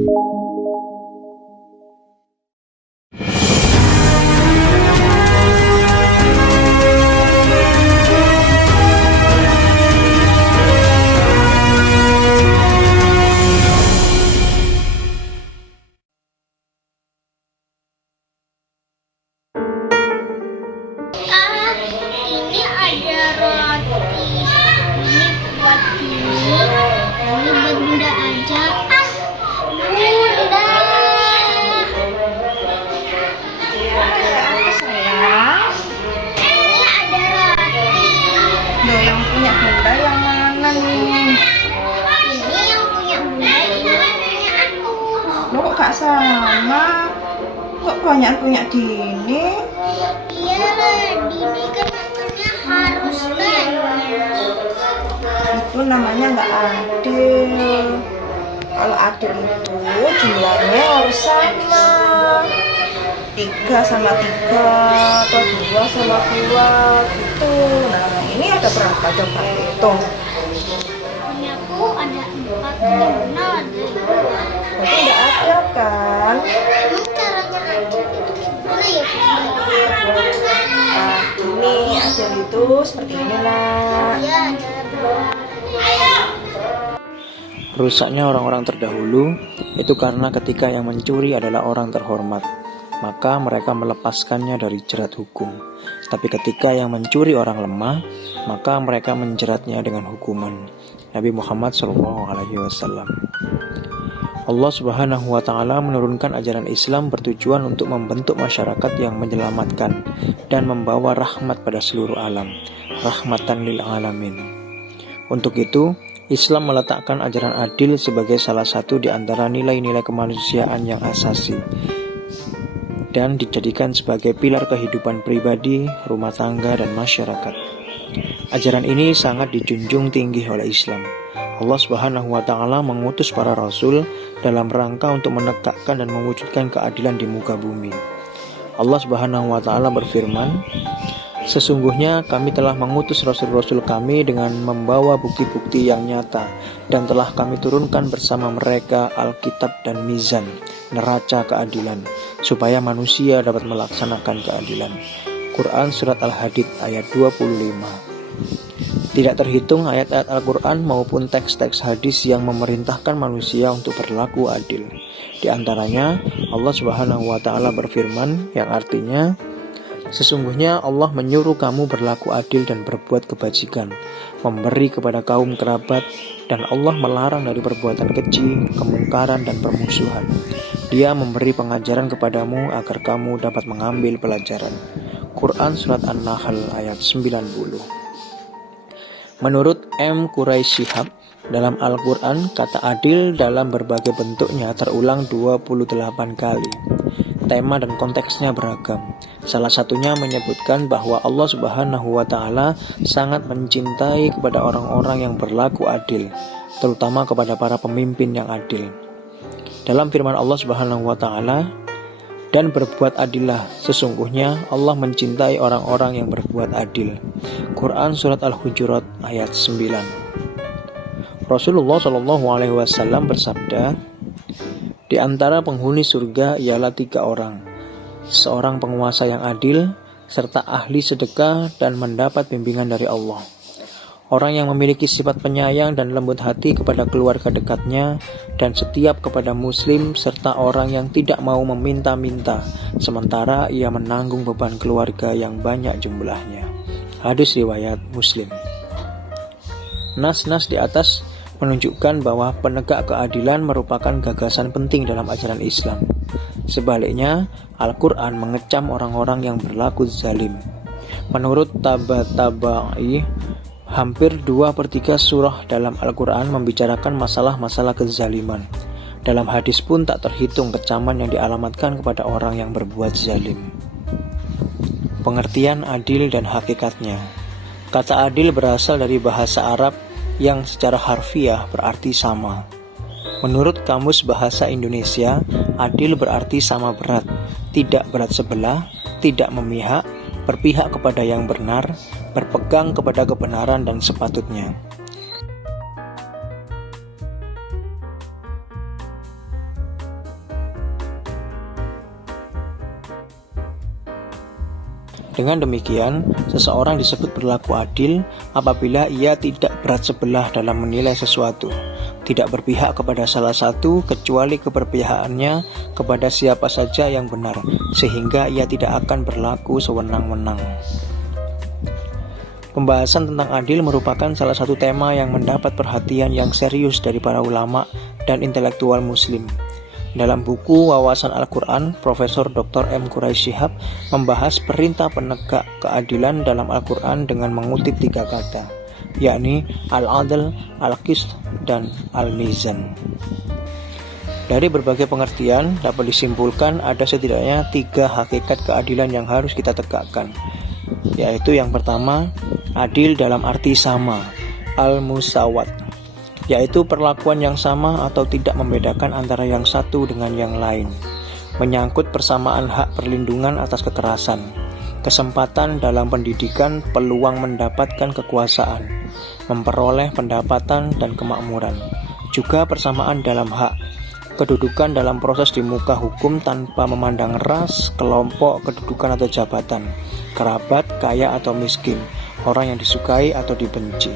Ini ada roti. Ini buat ini buat bunda aja. Bunda. Sayang, Ini ada roti. loh yang punya bunda yang mana nih? Ini yang punya bunda, ini yang punya aku. Lo kok gak sama? Kok banyak punya Dini? Iya lah, Dini kan makannya harus banyak. Itu namanya nggak adil. Kalau adil itu jumlahnya harus sama. 3 sama 3 atau 2 sama 2 gitu. Nah ini ada berapa coba hitung? Punya aku ada 4, punya bunda ada 2. Berarti nggak adil kan? Emang caranya adil itu gimana ya bunda? Nah ini adil itu seperti inilah. Iya, ada berapa? Rusaknya orang-orang terdahulu itu karena ketika yang mencuri adalah orang terhormat, maka mereka melepaskannya dari jerat hukum. Tapi ketika yang mencuri orang lemah, maka mereka menjeratnya dengan hukuman. Nabi Muhammad SAW. Allah Subhanahu wa Ta'ala menurunkan ajaran Islam bertujuan untuk membentuk masyarakat yang menyelamatkan dan membawa rahmat pada seluruh alam, rahmatan lil alamin. Untuk itu, Islam meletakkan ajaran adil sebagai salah satu di antara nilai-nilai kemanusiaan yang asasi dan dijadikan sebagai pilar kehidupan pribadi, rumah tangga, dan masyarakat. Ajaran ini sangat dijunjung tinggi oleh Islam. Allah Subhanahu wa Ta'ala mengutus para rasul dalam rangka untuk menegakkan dan mewujudkan keadilan di muka bumi. Allah Subhanahu wa Ta'ala berfirman, "Sesungguhnya kami telah mengutus rasul-rasul kami dengan membawa bukti-bukti yang nyata, dan telah kami turunkan bersama mereka Alkitab dan Mizan, neraca keadilan, supaya manusia dapat melaksanakan keadilan." Quran Surat Al-Hadid ayat 25. Tidak terhitung ayat-ayat Al-Quran maupun teks-teks hadis yang memerintahkan manusia untuk berlaku adil. Di antaranya, Allah Subhanahu wa Ta'ala berfirman yang artinya, "Sesungguhnya Allah menyuruh kamu berlaku adil dan berbuat kebajikan, memberi kepada kaum kerabat, dan Allah melarang dari perbuatan keji, kemungkaran, dan permusuhan. Dia memberi pengajaran kepadamu agar kamu dapat mengambil pelajaran." Quran Surat An-Nahl ayat 90. Menurut M. Quraisy Shihab, dalam Al-Quran, kata adil dalam berbagai bentuknya terulang 28 kali. Tema dan konteksnya beragam. Salah satunya menyebutkan bahwa Allah Subhanahu wa Ta'ala sangat mencintai kepada orang-orang yang berlaku adil, terutama kepada para pemimpin yang adil. Dalam firman Allah Subhanahu wa Ta'ala, "Dan berbuat adillah, sesungguhnya Allah mencintai orang-orang yang berbuat adil." Quran Surat Al-Hujurat ayat 9. Rasulullah SAW bersabda, "Di antara penghuni surga ialah 3 orang, seorang penguasa yang adil, serta ahli sedekah dan mendapat bimbingan dari Allah. Orang yang memiliki sifat penyayang dan lembut hati kepada keluarga dekatnya, dan setiap kepada muslim, serta orang yang tidak mau meminta-minta, sementara ia menanggung beban keluarga yang banyak jumlahnya." Hadis riwayat Muslim. Nas-nas di atas menunjukkan bahwa penegak keadilan merupakan gagasan penting dalam ajaran Islam. Sebaliknya, Al-Quran mengecam orang-orang yang berlaku zalim. Menurut Tabatabai, hampir 2/3 surah dalam Al-Quran membicarakan masalah-masalah kezaliman. Dalam hadis pun tak terhitung kecaman yang dialamatkan kepada orang yang berbuat zalim. Pengertian adil dan hakikatnya. Kata adil berasal dari bahasa Arab yang secara harfiah berarti sama. Menurut Kamus Bahasa Indonesia, adil berarti sama berat, tidak berat sebelah, tidak memihak, berpihak kepada yang benar, berpegang kepada kebenaran dan sepatutnya. Dengan demikian, seseorang disebut berlaku adil apabila ia tidak berat sebelah dalam menilai sesuatu, tidak berpihak kepada salah satu kecuali keberpihakannya kepada siapa saja yang benar, sehingga ia tidak akan berlaku sewenang-wenang. Pembahasan tentang adil merupakan salah satu tema yang mendapat perhatian yang serius dari para ulama dan intelektual muslim. Dalam buku Wawasan Al-Quran, Profesor Dr. M. Quraisy Shihab membahas perintah penegak keadilan dalam Al-Quran dengan mengutip 3 kata, yakni Al-Adl, Al-Qist, dan Al-Mizan. Dari berbagai pengertian, dapat disimpulkan ada setidaknya 3 hakikat keadilan yang harus kita tegakkan, yaitu yang pertama, adil dalam arti sama, Al-Musawat, yaitu perlakuan yang sama atau tidak membedakan antara yang satu dengan yang lain, menyangkut persamaan hak perlindungan atas kekerasan, kesempatan dalam pendidikan, peluang mendapatkan kekuasaan, memperoleh pendapatan dan kemakmuran, juga persamaan dalam hak, kedudukan dalam proses di muka hukum tanpa memandang ras, kelompok, kedudukan atau jabatan, kerabat, kaya atau miskin, orang yang disukai atau dibenci.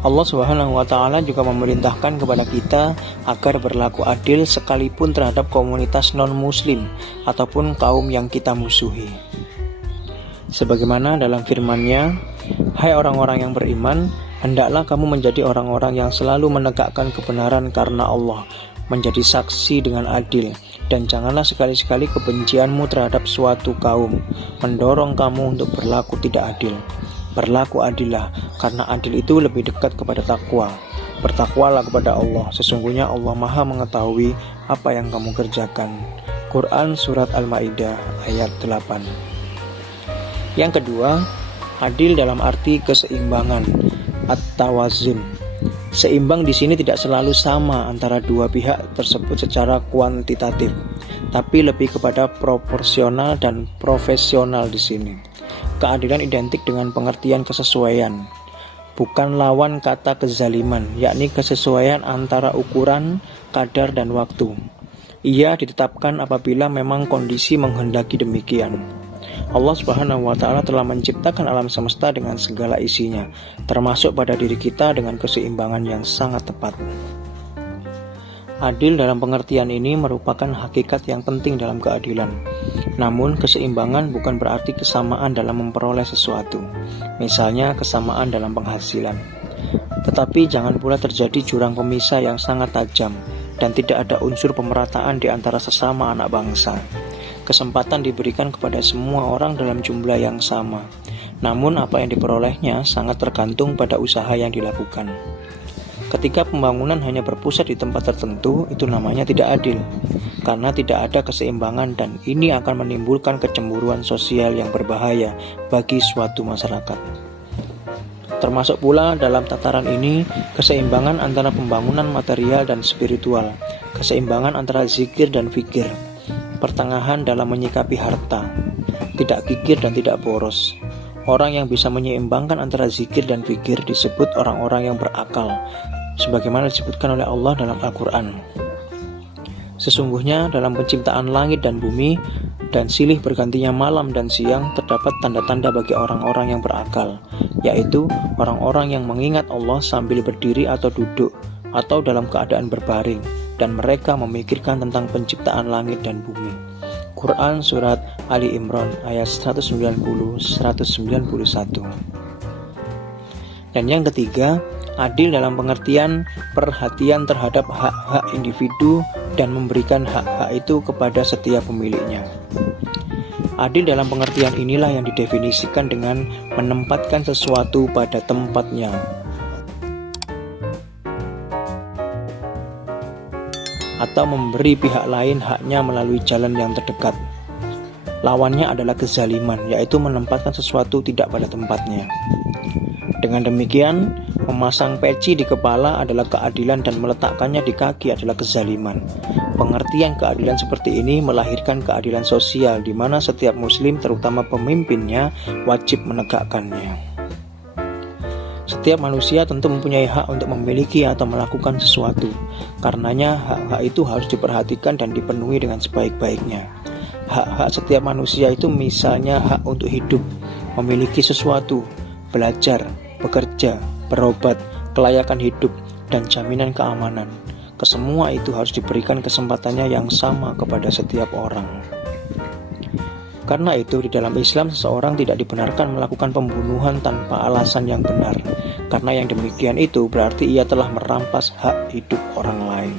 Allah Subhanahu wa Ta'ala juga memerintahkan kepada kita agar berlaku adil sekalipun terhadap komunitas non-muslim ataupun kaum yang kita musuhi. Sebagaimana dalam firman-Nya, "Hai orang-orang yang beriman, hendaklah kamu menjadi orang-orang yang selalu menegakkan kebenaran karena Allah, menjadi saksi dengan adil, dan janganlah sekali-sekali kebencianmu terhadap suatu kaum mendorong kamu untuk berlaku tidak adil. Berlaku adillah, karena adil itu lebih dekat kepada takwa. Bertakwalah kepada Allah, sesungguhnya Allah Maha mengetahui apa yang kamu kerjakan." Quran Surat Al-Ma'idah ayat 8. Yang kedua, adil dalam arti keseimbangan, at-tawazun. Seimbang di sini tidak selalu sama antara dua pihak tersebut secara kuantitatif, tapi lebih kepada proporsional dan profesional di sini. Keadilan identik dengan pengertian kesesuaian, bukan lawan kata kezaliman, yakni kesesuaian antara ukuran, kadar, dan waktu. Ia ditetapkan apabila memang kondisi menghendaki demikian. Allah Subhanahu wa Ta'ala telah menciptakan alam semesta dengan segala isinya, termasuk pada diri kita dengan keseimbangan yang sangat tepat. Adil dalam pengertian ini merupakan hakikat yang penting dalam keadilan. Namun, keseimbangan bukan berarti kesamaan dalam memperoleh sesuatu, misalnya kesamaan dalam penghasilan. Tetapi jangan pula terjadi jurang pemisah yang sangat tajam dan tidak ada unsur pemerataan di antara sesama anak bangsa. Kesempatan diberikan kepada semua orang dalam jumlah yang sama, namun apa yang diperolehnya sangat tergantung pada usaha yang dilakukan. Ketika pembangunan hanya berpusat di tempat tertentu, itu namanya tidak adil, karena tidak ada keseimbangan dan ini akan menimbulkan kecemburuan sosial yang berbahaya bagi suatu masyarakat. Termasuk pula dalam tataran ini, keseimbangan antara pembangunan material dan spiritual, keseimbangan antara zikir dan fikir, pertengahan dalam menyikapi harta, tidak kikir dan tidak boros. Orang yang bisa menyeimbangkan antara zikir dan fikir disebut orang-orang yang berakal, sebagaimana disebutkan oleh Allah dalam Al-Quran. Sesungguhnya dalam penciptaan langit dan bumi dan silih bergantinya malam dan siang terdapat tanda-tanda bagi orang-orang yang berakal, yaitu orang-orang yang mengingat Allah sambil berdiri atau duduk atau dalam keadaan berbaring, dan mereka memikirkan tentang penciptaan langit dan bumi. Quran Surat Ali Imran ayat 190-191. Dan yang ketiga, adil dalam pengertian perhatian terhadap hak-hak individu dan memberikan hak-hak itu kepada setiap pemiliknya. Adil dalam pengertian inilah yang didefinisikan dengan menempatkan sesuatu pada tempatnya, atau memberi pihak lain haknya melalui jalan yang terdekat. Lawannya adalah kezaliman, yaitu menempatkan sesuatu tidak pada tempatnya. Dengan demikian, memasang peci di kepala adalah keadilan dan meletakkannya di kaki adalah kezaliman. Pengertian keadilan seperti ini melahirkan keadilan sosial di mana setiap muslim, terutama pemimpinnya, wajib menegakkannya. Setiap manusia tentu mempunyai hak untuk memiliki atau melakukan sesuatu. Karenanya hak-hak itu harus diperhatikan dan dipenuhi dengan sebaik-baiknya. hak-hak setiap manusia itu misalnya hak untuk hidup, memiliki sesuatu, belajar, bekerja, berobat, kelayakan hidup, dan jaminan keamanan. Kesemua itu harus diberikan kesempatannya yang sama kepada setiap orang. Karena itu, di dalam Islam seseorang tidak dibenarkan melakukan pembunuhan tanpa alasan yang benar, karena yang demikian itu berarti ia telah merampas hak hidup orang lain.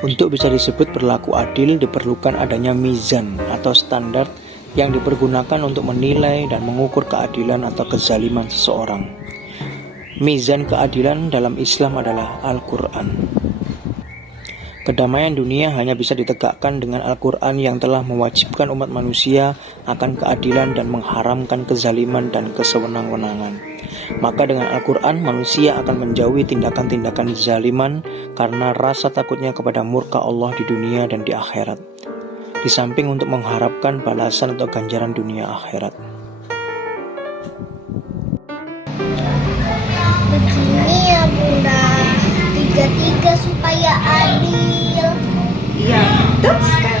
Untuk bisa disebut berlaku adil, diperlukan adanya mizan atau standar yang dipergunakan untuk menilai dan mengukur keadilan atau kezaliman seseorang. Mizan keadilan dalam Islam adalah Al-Quran. Kedamaian dunia hanya bisa ditegakkan dengan Al-Quran yang telah mewajibkan umat manusia akan keadilan dan mengharamkan kezaliman dan kesewenang-wenangan. Maka dengan Al-Quran manusia akan menjauhi tindakan-tindakan kezaliman karena rasa takutnya kepada murka Allah di dunia dan di akhirat, di samping untuk mengharapkan balasan atau ganjaran dunia akhirat. Begini ya Bunda, tiga-tiga supaya adil. Iya, betul sekali.